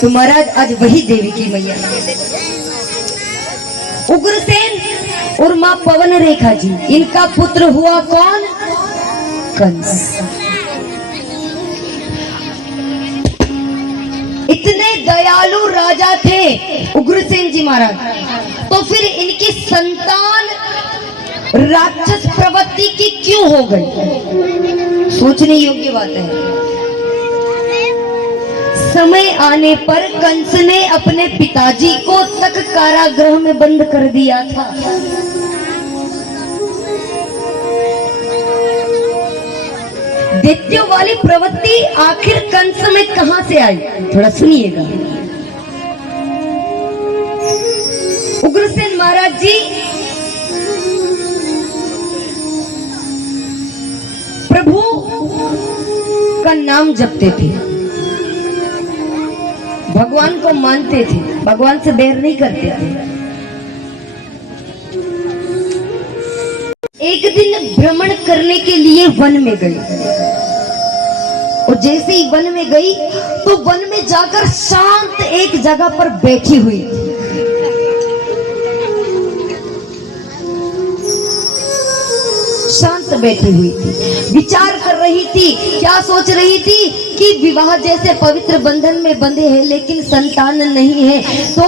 तो महाराज आज वही देवी की मैया उग्रसेन और माँ पवन रेखा जी, इनका पुत्र हुआ कौन? कंस। इतने दयालु राजा थे उग्रसेन जी महाराज, तो फिर इनकी संतान राक्षस प्रवृत्ति की क्यों हो गई? सोचने योग्य बात है। समय आने पर कंस ने अपने पिताजी को तक कारागृह में बंद कर दिया था। दैत्यों वाली प्रवृत्ति आखिर कंस में कहां से आई? थोड़ा सुनिएगा। उग्रसेन महाराज जी प्रभु का नाम जपते थे, भगवान को मानते थे, भगवान से बैर नहीं करते थे। एक दिन भ्रमण करने के लिए वन में गई, और जैसे ही वन में गई तो वन में जाकर शांत एक जगह पर बैठी हुई थी। शांत बैठी हुई थी, विचार कर रही थी। क्या सोच रही थी कि विवाह जैसे पवित्र बंधन में बंधे हैं लेकिन संतान नहीं है तो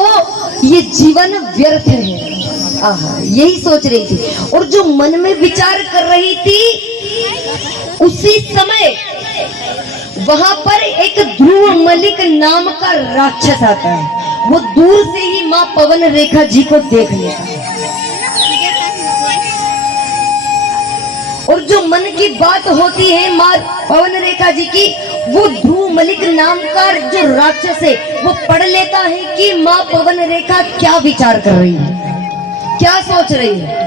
ये जीवन व्यर्थ है। आहा, यही सोच रही थी। और जो मन में विचार कर रही थी, उसी समय वहां पर एक ध्रुव मलिक नाम का राक्षस आता है। वो दूर से ही माँ पवन रेखा जी को देख लेता है, और जो मन की बात होती है माँ पवन रेखा जी की, वो ध्रुव मलिक नाम का जो राक्षस है वो पढ़ लेता है कि माँ पवन रेखा क्या विचार कर रही है, क्या सोच रही है।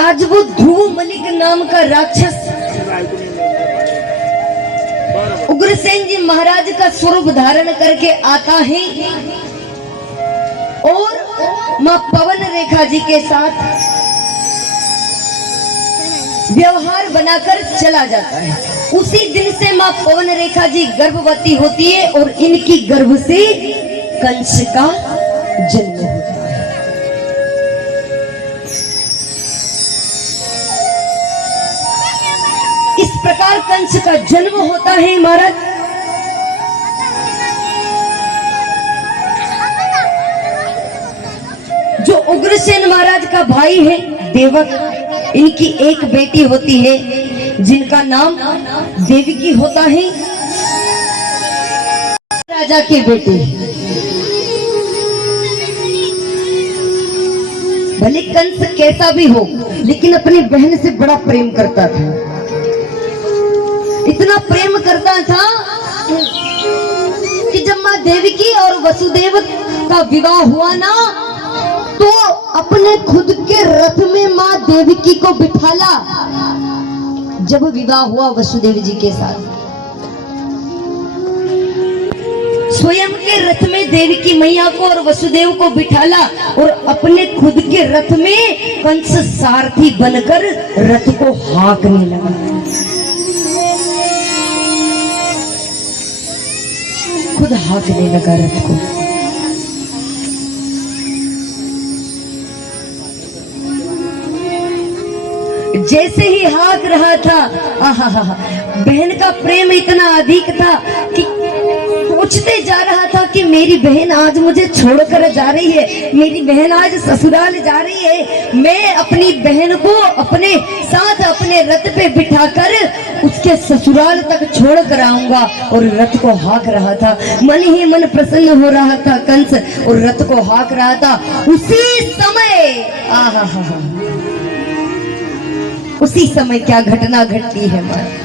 आज वो ध्रुव मलिक नाम का राक्षस उग्रसेन जी महाराज का स्वरूप धारण करके आता है और माँ पवन रेखा जी के साथ व्यवहार बनाकर चला जाता है। उसी दिन से माँ पवन रेखा जी गर्भवती होती है और इनकी गर्भ से कंस का जन्म होता है। इस प्रकार कंस का जन्म होता है महाराज। जो उग्रसेन महाराज का भाई है देवक, इनकी एक बेटी होती है जिनका नाम देवकी होता है। राजा के बेटे, भले कंस कैसा भी हो लेकिन अपनी बहन से बड़ा प्रेम करता था। इतना प्रेम करता था कि जब माँ देवकी और वसुदेव का विवाह हुआ ना, तो अपने खुद के रथ में माँ देवकी को बिठाला। जब विवाह हुआ वसुदेव जी के साथ, स्वयं के रथ में देवकी मैया को और वसुदेव को बिठाला और अपने खुद के रथ में कंस सारथी बनकर रथ को हाँकने लगा। खुद हाँकने लगा रथ को। जैसे ही हाँक रहा था, आहा, बहन का प्रेम इतना अधिक था कि सोचते जा रहा था कि मेरी बहन आज मुझे छोड़कर जा रही है, मेरी बहन आज ससुराल जा रही है। मैं अपनी बहन को अपने साथ अपने रथ पे बिठाकर उसके ससुराल तक छोड़ कर आऊंगा। और रथ को हाँक रहा था, मन ही मन प्रसन्न हो रहा था कंस और रथ को हाँक रहा था। उसी समय आहा, उसी समय क्या घटना घटती है हमारे।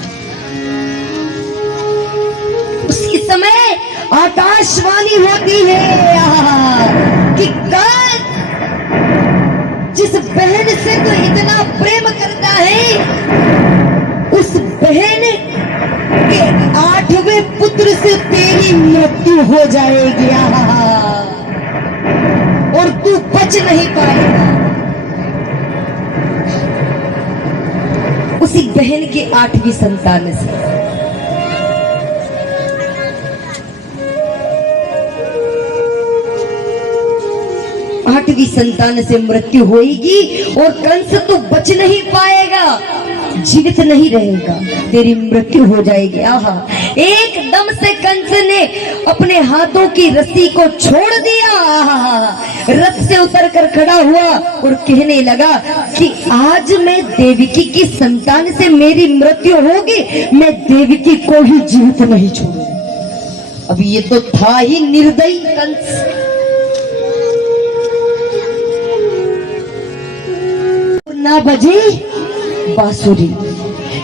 उसी समय आकाशवाणी होती है कि कंस जिस बहन से तो इतना प्रेम करता है, उस बहन के 8वें पुत्र से तेरी मृत्यु हो जाएगी और तू बच नहीं पाएगा। उस उसी बहन के 8वीं संतान से। आठवीं संतान से मृत्यु होगी और कंस तो बच नहीं पाएगा, जीवित नहीं रहेगा, तेरी मृत्यु हो जाएगी। आहा, एकदम से कंस ने अपने हाथों की रस्सी को छोड़ दिया। आहा, रथ से उतरकर खड़ा हुआ और कहने लगा कि आज मैं देवकी की संतान से मेरी मृत्यु होगी, मैं देवकी को ही जीवित नहीं छोड़ूंगा। अब ये तो था ही निर्दयी कंस। ना बजे बांसुरी,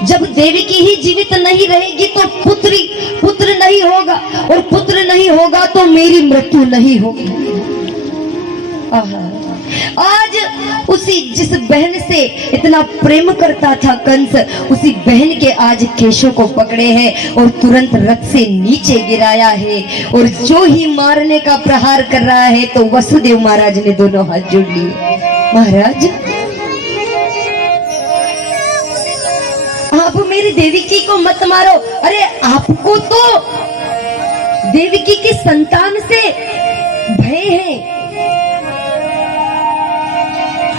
जब देवकी ही जीवित नहीं रहेगी तो पुत्र नहीं होगा, और पुत्र नहीं होगा तो मेरी मृत्यु नहीं होगी। आज उसी जिस बहन से इतना प्रेम करता था कंस, उसी बहन के आज केशों को पकड़े हैं और तुरंत रथ से नीचे गिराया है, और जो ही मारने का प्रहार कर रहा है तो वसुदेव महाराज ने दोनों हाथ जोड़ लिए। महाराज, आप मेरी देवकी को मत मारो। अरे आपको तो देवकी की संतान से भय है,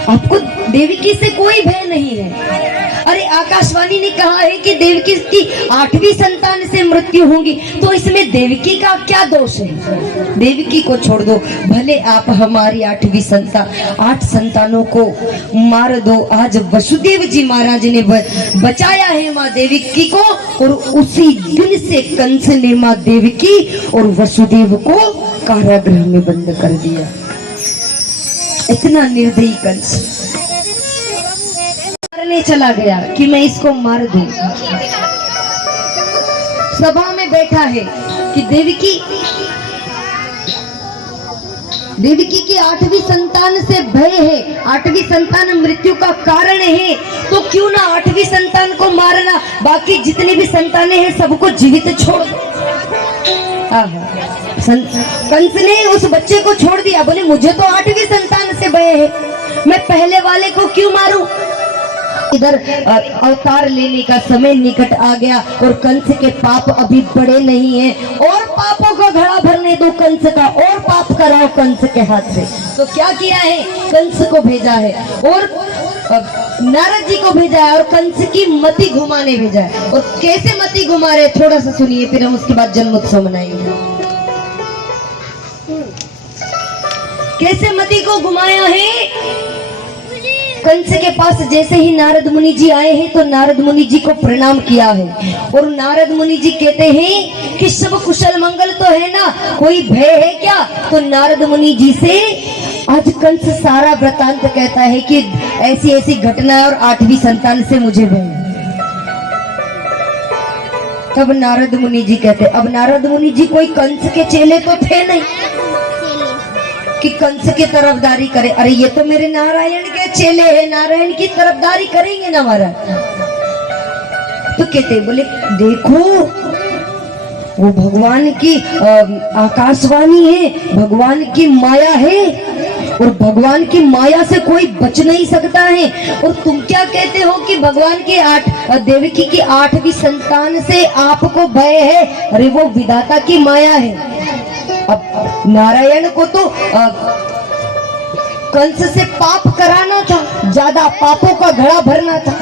आपको देवकी से कोई भय नहीं है। अरे आकाशवाणी ने कहा है कि देवकी की 8वीं संतान से मृत्यु होगी, तो इसमें देवकी का क्या दोष है? देवकी को छोड़ दो, भले आप हमारी 8वीं संतान 8 संतानों को मार दो। आज वसुदेव जी महाराज ने बचाया है माँ देवकी को, और उसी दिन से कंस ने माँ देवकी और वसुदेव को कारागृह में बंद कर दिया। इतना निर्दयी कंस मारने चला गया कि मैं इसको मार दूं। सभा में बैठा है कि देवकी की 8वीं संतान से भय है, 8वीं संतान मृत्यु का कारण है, तो क्यों ना 8वीं संतान को मारना, बाकी जितनी भी संतानें हैं सबको जीवित छोड़ दो। कंस ने उस बच्चे को छोड़ दिया, बोले मुझे तो 8वीं संतान से भय है, मैं पहले वाले को क्यों मारूं। इधर अवतार लेने का समय निकट आ गया और कंस के पाप अभी बड़े नहीं हैं, और पापों का घड़ा भरने दो कंस का, और पाप कराओ कंस के हाथ से। तो क्या किया है, कंस को भेजा है और नारद जी को भेजा है और कंस की मति घुमाने भेजा है। और कैसे मति घुमा रहे, थोड़ा सा सुनिए, फिर हम उसके बाद जन्मोत्सव मनाएंगे। कैसे मति को घुमाया है, कंस के पास जैसे ही नारद मुनि जी आए हैं तो नारद मुनि जी को प्रणाम किया है, और नारद मुनि जी कहते हैं कि सब कुशल मंगल तो है ना, कोई भय है क्या। तो नारद मुनि जी से आज कंस सारा वृतांत कहता है कि ऐसी ऐसी घटना और 8वीं संतान से मुझे भय है। तब नारद मुनि जी कहते, अब नारद मुनि जी कोई कंस के चेले तो थे नहीं कि कंस की तरफदारी करे। अरे ये तो मेरे नारायण के चेले हैं, नारायण की तरफदारी करेंगे ना महाराज। तो कहते, बोले देखो वो भगवान की आकाशवाणी है, भगवान की माया है, और भगवान की माया से कोई बच नहीं सकता है। और तुम क्या कहते हो कि भगवान की देवकी की 8वीं संतान से आपको भय है। अरे वो विधाता की माया है। अब नारायण को तो कंस से पाप कराना था, ज्यादा पापों का घड़ा भरना था।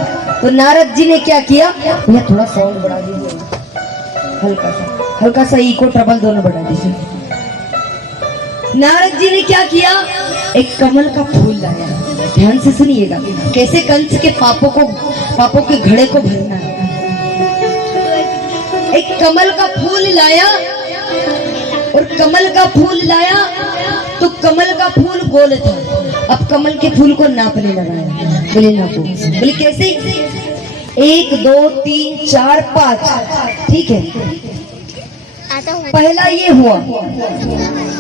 तो नारद जी ने क्या किया, ये थोड़ा साउंड बढ़ा दीजिए, हल्का सा इको ट्रबल दोनों बढ़ा दीजिए। नारद जी ने क्या किया, एक कमल का फूल लाया। ध्यान से सुनिएगा कैसे कंस के पापों के घड़े को भरना है। एक कमल का फूल लाया, और कमल का फूल लाया तो कमल का फूल गोल था। अब कमल के फूल को नापने लगाया, बोले नापो। बोले कैसे, 1 2 3 4 5, ठीक है, पहला ये हुआ,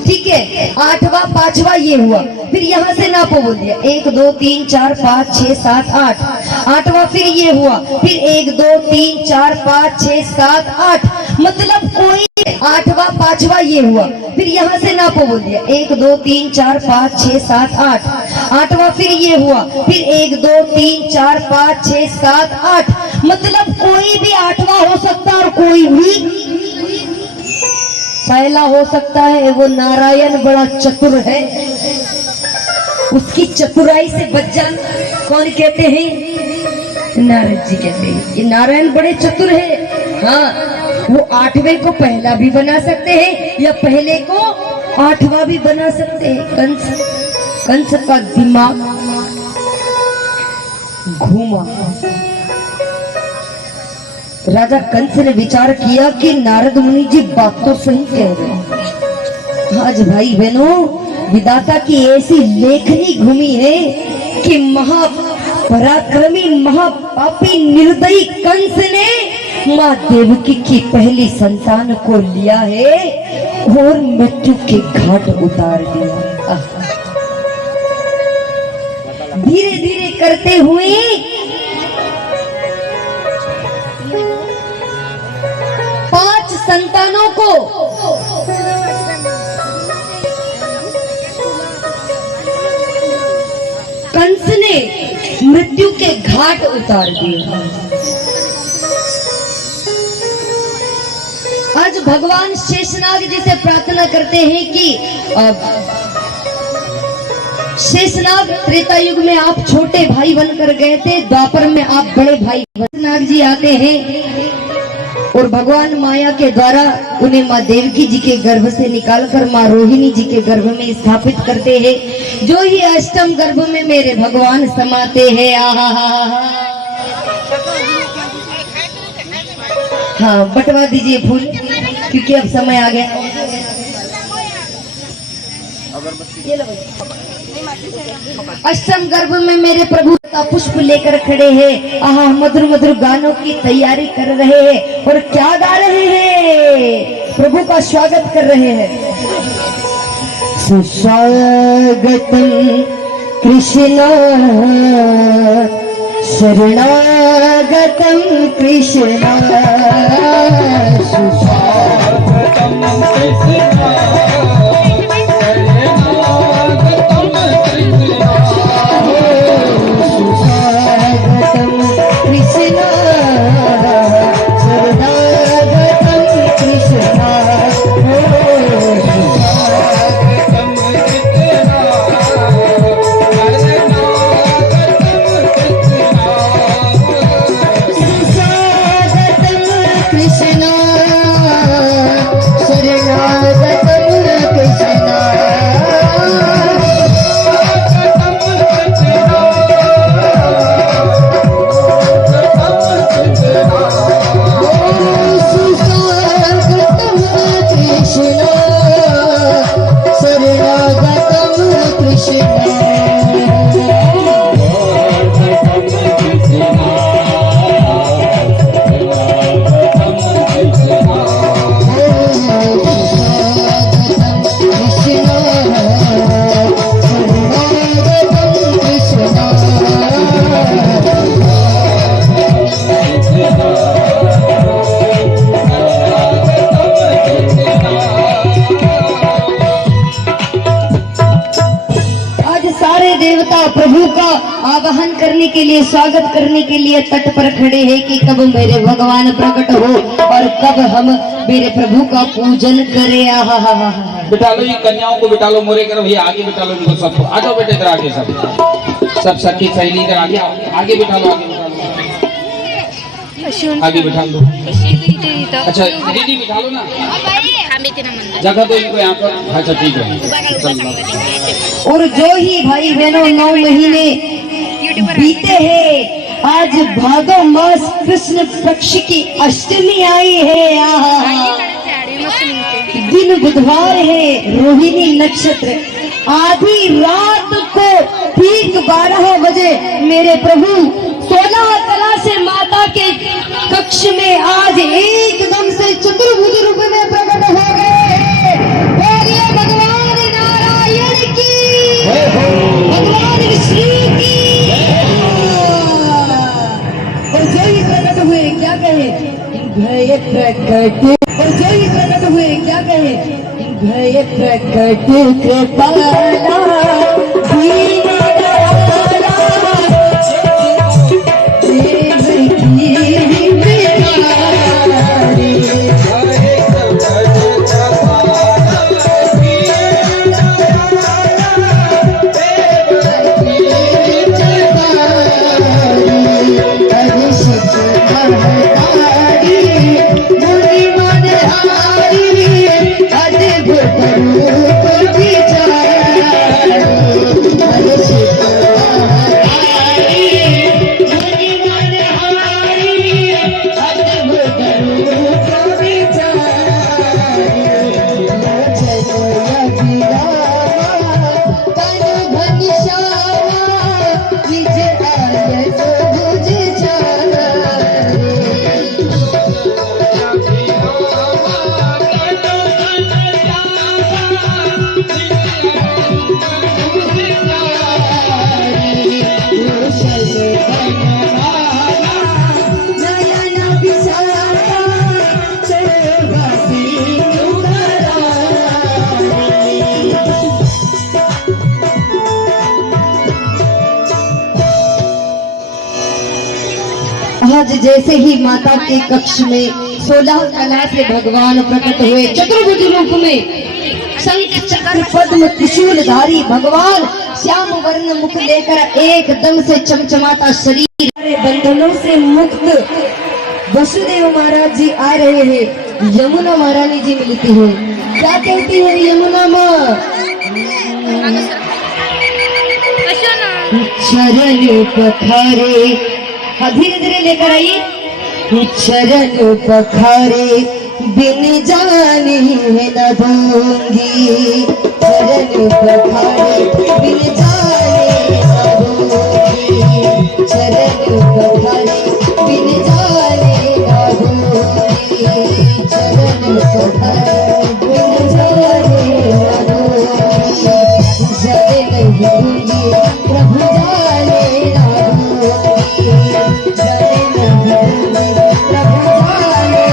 ठीक है, 8वां 5वां ये हुआ, फिर यहाँ से नापो बोल दिया, 1 2 3 4 5 6 7 8, 8वां फिर ये हुआ, फिर 1 2 3 4 5 6 7 8, मतलब कोई आठवां पांचवा ये हुआ, फिर यहाँ से नापो बोल दिया 1 2 3 4 5 6 7 8, आठवां फिर ये हुआ, फिर 1 2 3 4 5 6 7 8, मतलब कोई भी आठवां हो सकता है और कोई भी पहला हो सकता है। वो नारायण बड़ा चतुर है, उसकी चतुराई से बच जाना कौन कहते हैं? नारद जी कहते हैं कि नारायण बड़े चतुर है। हाँ, वो आठवें को पहला भी बना सकते हैं या पहले को आठवां भी बना सकते हैं। कंस का दिमाग घूमा। राजा कंस ने विचार किया कि नारद मुनि जी बात तो सही कह रहे हैं। आज भाई बहनों, विधाता की ऐसी लेखनी घूमी है कि महापराक्रमी महापापी निर्दयी कंस ने माँ देवकी की पहली संतान को लिया है और मृत्यु के घाट उतार दिया। धीरे धीरे करते हुए 5 संतानों को कंस ने मृत्यु के घाट उतार दिए। आज भगवान शेषनाग जी से प्रार्थना करते हैं कि शेषनाग त्रेता युग में आप छोटे भाई बनकर गए थे, द्वापर में आप बड़े भाई। शेषनाग जी आते हैं और भगवान माया के द्वारा उन्हें माँ देवकी जी के गर्भ से निकालकर माँ रोहिणी जी के गर्भ में स्थापित करते हैं। जो ही अष्टम गर्भ में मेरे भगवान समाते हैं। हाँ, बंटवा दीजिए फूल, क्योंकि अब समय आ गया। अष्टम गर्भ में मेरे प्रभु का पुष्प लेकर खड़े हैं। आहा, मधुर मधुर गानों की तैयारी कर रहे हैं। और क्या गा रहे हैं? प्रभु का स्वागत कर रहे हैं। सुस्वागतम कृष्ण शरणागतम कृष्ण, सुस्वागतम कृष्ण प्रभु का आवाहन करने के लिए, स्वागत करने के लिए तट पर खड़े हैं कि कब मेरे भगवान प्रकट हो और कब हम मेरे प्रभु का पूजन करें। बिठा लो, ये कन्याओं को बिठा लो, मोरे करो भैया, आगे बिठा लो इनको सबको। आ जाओ बेटे इधर आगे, सब सखी सहेली इधर आगे, आगे बिठा लो, आगे बिठा लो। अच्छा दीदी बिठा लो ना, जगह दो इनको यहाँ पर। अच्छा ठीक है। और जो ही भाई बहनों 9 महीने बीते हैं, आज भादो मास कृष्ण पक्ष की अष्टमी आई है। दिन बुधवार है, रोहिणी नक्षत्र। आधी रात को ठीक 12 बजे मेरे प्रभु 16 कला से माता के कक्ष में आज एकदम से चतुर्भुज रूप में प्रकट हो गए। भगवान नारायण की, भगवान विष्णु की। और जो ही प्रकट हुए क्या कहे? भय प्रकट। और जो ही प्रकट हुए कृपाला दीन दयाला देव की बिहारी। आज जैसे ही माता के कक्ष में 16 कला से भगवान प्रकट हुए चतुर्भुज रूप में, शंख चक्र पद्म त्रिशूलधारी भगवान श्याम वर्ण मुख लेकर एकदम से चमचमाता शरीर, बंधनों से मुक्त वसुदेव महाराज जी आ रहे हैं। यमुना महारानी जी मिलती है। क्या कहती है यमुना माँ? चरण पखारे, धीरे धीरे लेकर आइए। चरण पखारे बिन जाने न दूंगी, चरण पखारे बिन जाने न दूंगी, चरण पखारे बिन जाने न दूंगी, चरण पखारे बिन जाने न दूंगी, जाने नहीं दूंगी प्रभु जाने न दूंगी, जाने नहीं दूंगी प्रभु जाने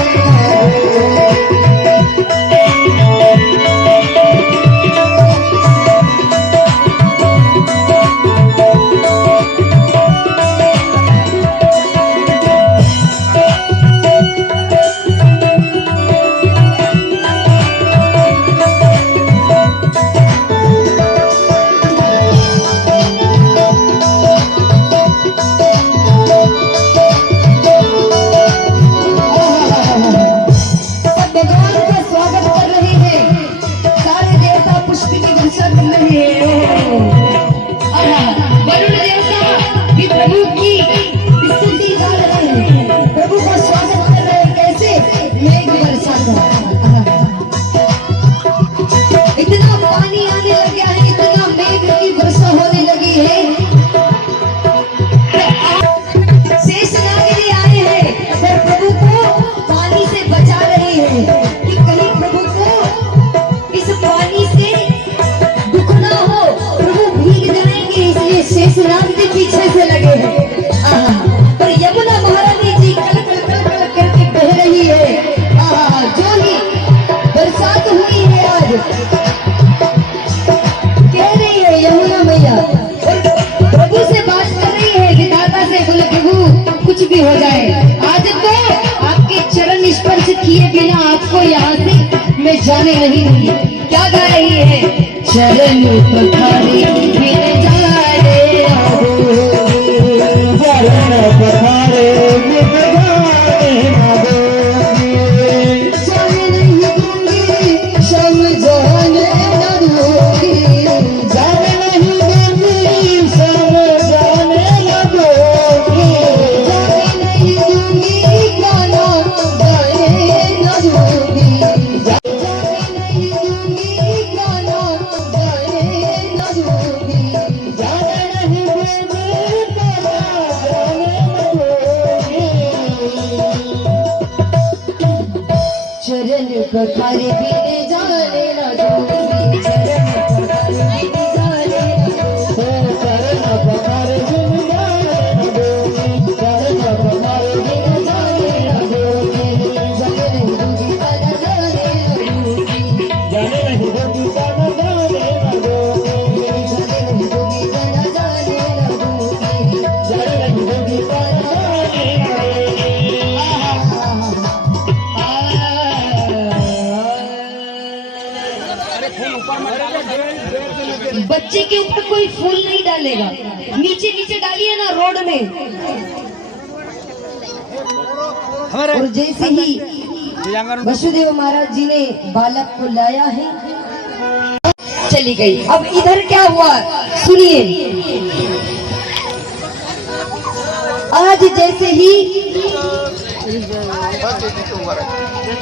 पीछे से लगे हैं। और यमुना महारानी जी कल कल कल कल करके बह रही है। जो ही बरसात हुई है आज, कह रही है यमुना मैया, और प्रभु से बात कर रही है, विधाता से, बोले प्रभु कुछ भी हो जाए, आज तो आपके चरण स्पर्श किए बिना आपको यहाँ से मैं जाने नहीं दूंगी। क्या गा रही है? चरण पखारे बिन जाने चरण पखारे बिन जाने न दूंगी, जाने नहीं दूंगी समझाने न दूंगी, जाने नहीं दूंगी समझाने न दूंगी, जाने नहीं दूंगी गाना गाने न दूंगी, जाने नहीं दूंगी गाना गाने न दूंगी, जाने नहीं दूंगी गाना गाने न दूंगी, चरण पखारे बिन जाने न दूंगी, चरण पखारे बिन जाने न दूंगी, चरण पखारे बिन जाने न दूंगी, चरण पखारे बिन जाने न दूंगी, जाने नहीं दूंगी गाना गाने न दूंगी, जाने नहीं दूंगी गाना गाने बच्चे के ऊपर कोई फूल नहीं डालेगा, नीचे नीचे डालिए ना रोड में। और जैसे ही वसुदेव महाराज जी ने बालक को लाया है, चली गई। अब इधर क्या हुआ सुनिए। आज जैसे ही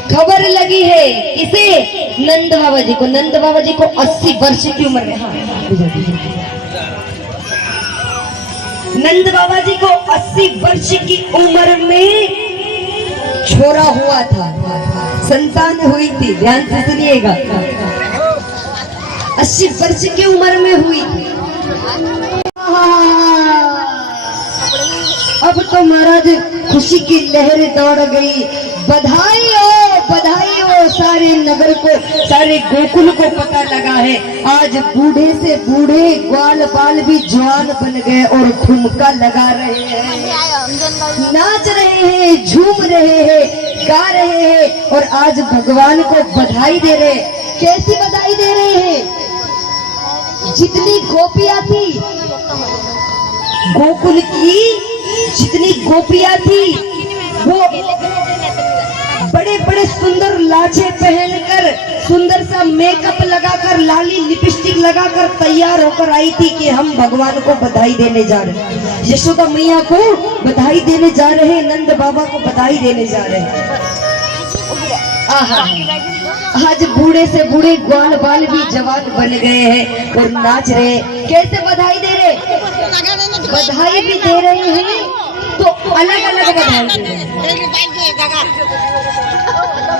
खबर लगी है किसे, नंद बाबा जी को। नंद बाबा जी को 80 वर्ष की उम्र में, हाँ नंद बाबा जी को 80 वर्ष की उम्र में छोरा हुआ था, संतान हुई थी। ध्यान से सुनिएगा, 80 वर्ष की उम्र में हुई थी। अब तो महाराज खुशी की लहरें दौड़ गई। बधाई हो सारे नगर को, सारे गोकुल को पता लगा है आज बूढ़े से बूढ़े ग्वाल बाल भी जवान बन गए और ठुमका लगा रहे हैं, नाच रहे हैं, झूम रहे हैं, गा रहे हैं और आज भगवान को बधाई दे रहे हैं। कैसी बधाई दे रहे हैं? जितनी गोपियां थी गोकुल की, जितनी गोपियां थी वो बड़े बड़े सुंदर लाछे पहनकर, सुंदर सा मेकअप लगाकर, लाली लिपस्टिक लगाकर तैयार होकर आई थी कि हम भगवान को बधाई देने जा रहे हैं, यशोदा मैया को बधाई देने जा रहे हैं, नंद बाबा को बधाई देने जा रहे हैं। आज बूढ़े से बूढ़े ग्वाल बाल भी जवान बन गए हैं और नाच रहे। कैसे बधाई दे रहे? बधाई भी दे रहे हैं तो अलग अलग बधाई दे रहे हैं।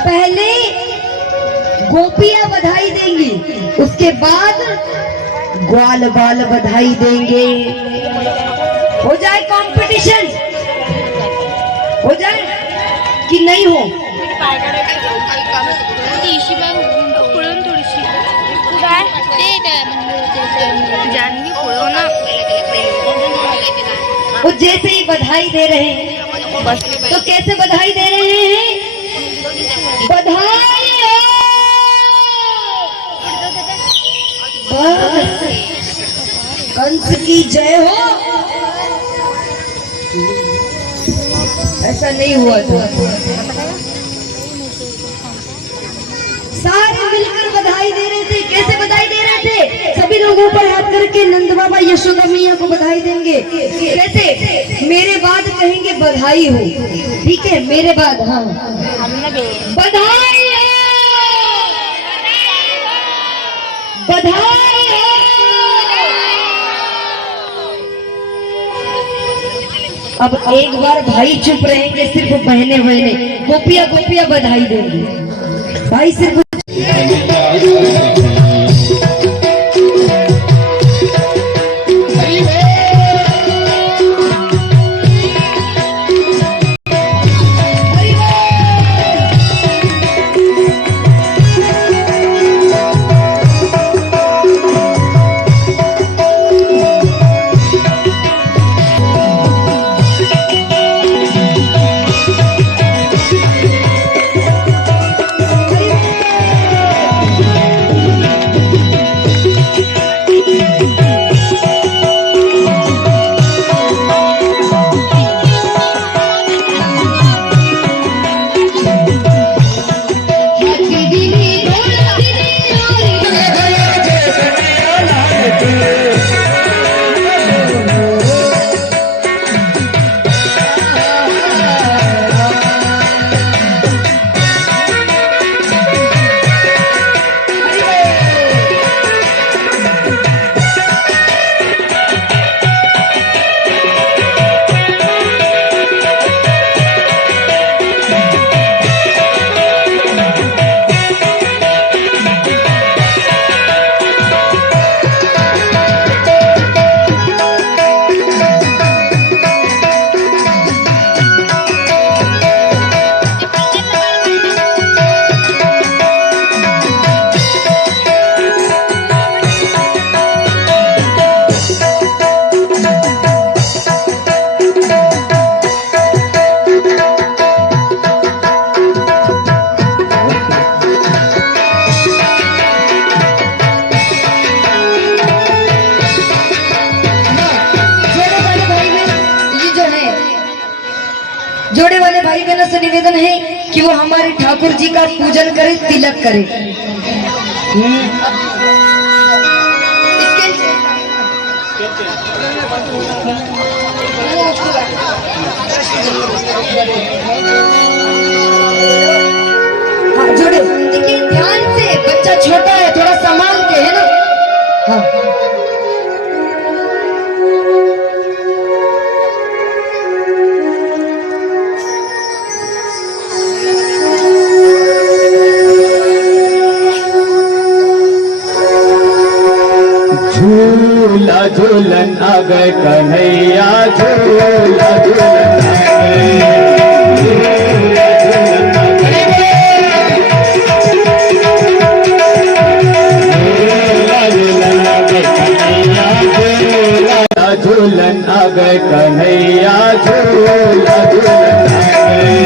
पहले गोपियां बधाई देंगी, उसके बाद ग्वाल बाल बधाई देंगे। हो जाए कंपटीशन, हो जाए कि नहीं हो? वो जैसे ही बधाई दे रहे हैं तो कैसे बधाई दे रहे हैं? बधाई हो, बस कंस की जय हो। ऐसा नहीं हुआ था, सारे मिलकर बधाई दे रहे थे। कैसे बधाई दे रहे थे? सभी लोग ऊपर हाथ करके नंद बाबा यशोदा मैया को बधाई देंगे। कैसे? मेरे बाद कहेंगे बधाई हो, ठीक है? मेरे बाद, हाँ, बधाई हो, बधाई हो। अब एक बार भाई चुप रहेंगे, सिर्फ बहने बहने, गोपियां गोपियां बधाई देंगी, भाई सिर्फ जोड़े वाले भाई बहनों से निवेदन है कि वो हमारे ठाकुर जी का पूजन करे, तिलक करे। हाँ जोड़े, देखिए ध्यान से, बच्चा छोटा है, थोड़ा संभाल के, है ना। हाँ झूला झूलन आ गए कन्हैया, झूला झूलन आ गए, झूलन आ गए कन्हैया, झूला झूलन आ गए।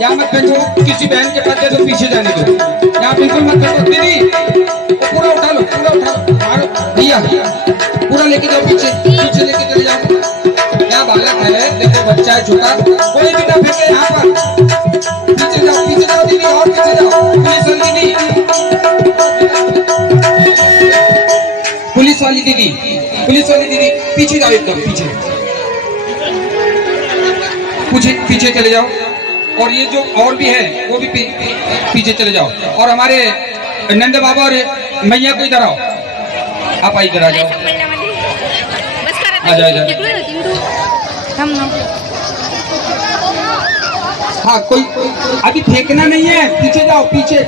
यहाँ मत फेंको, किसी बहन के पास दे दो, पीछे जाने दो, यहाँ बिल्कुल मत फेंको। दीदी पूरा उठा लो, पूरा उठा लो भैया, पूरा लेके जाओ, पीछे पीछे लेके चले जाओ। क्या बालक है, देखो बच्चा है छोटा, कोई भी ना फेंके यहाँ पर। पीछे जाओ दीदी, और पीछे जाओ। पुलिस वाली दीदी, पुलिस वाली दीदी पीछे जाओ, एकदम पीछे चले जाओ। और ये जो और भी है वो भी पीछे चले जाओ। और हमारे नंद बाबा और मैया को इधर आओ, आप इधर आ जाओ, आ जाओ। हाँ कोई अभी फेंकना नहीं है, पीछे जाओ, पीछे।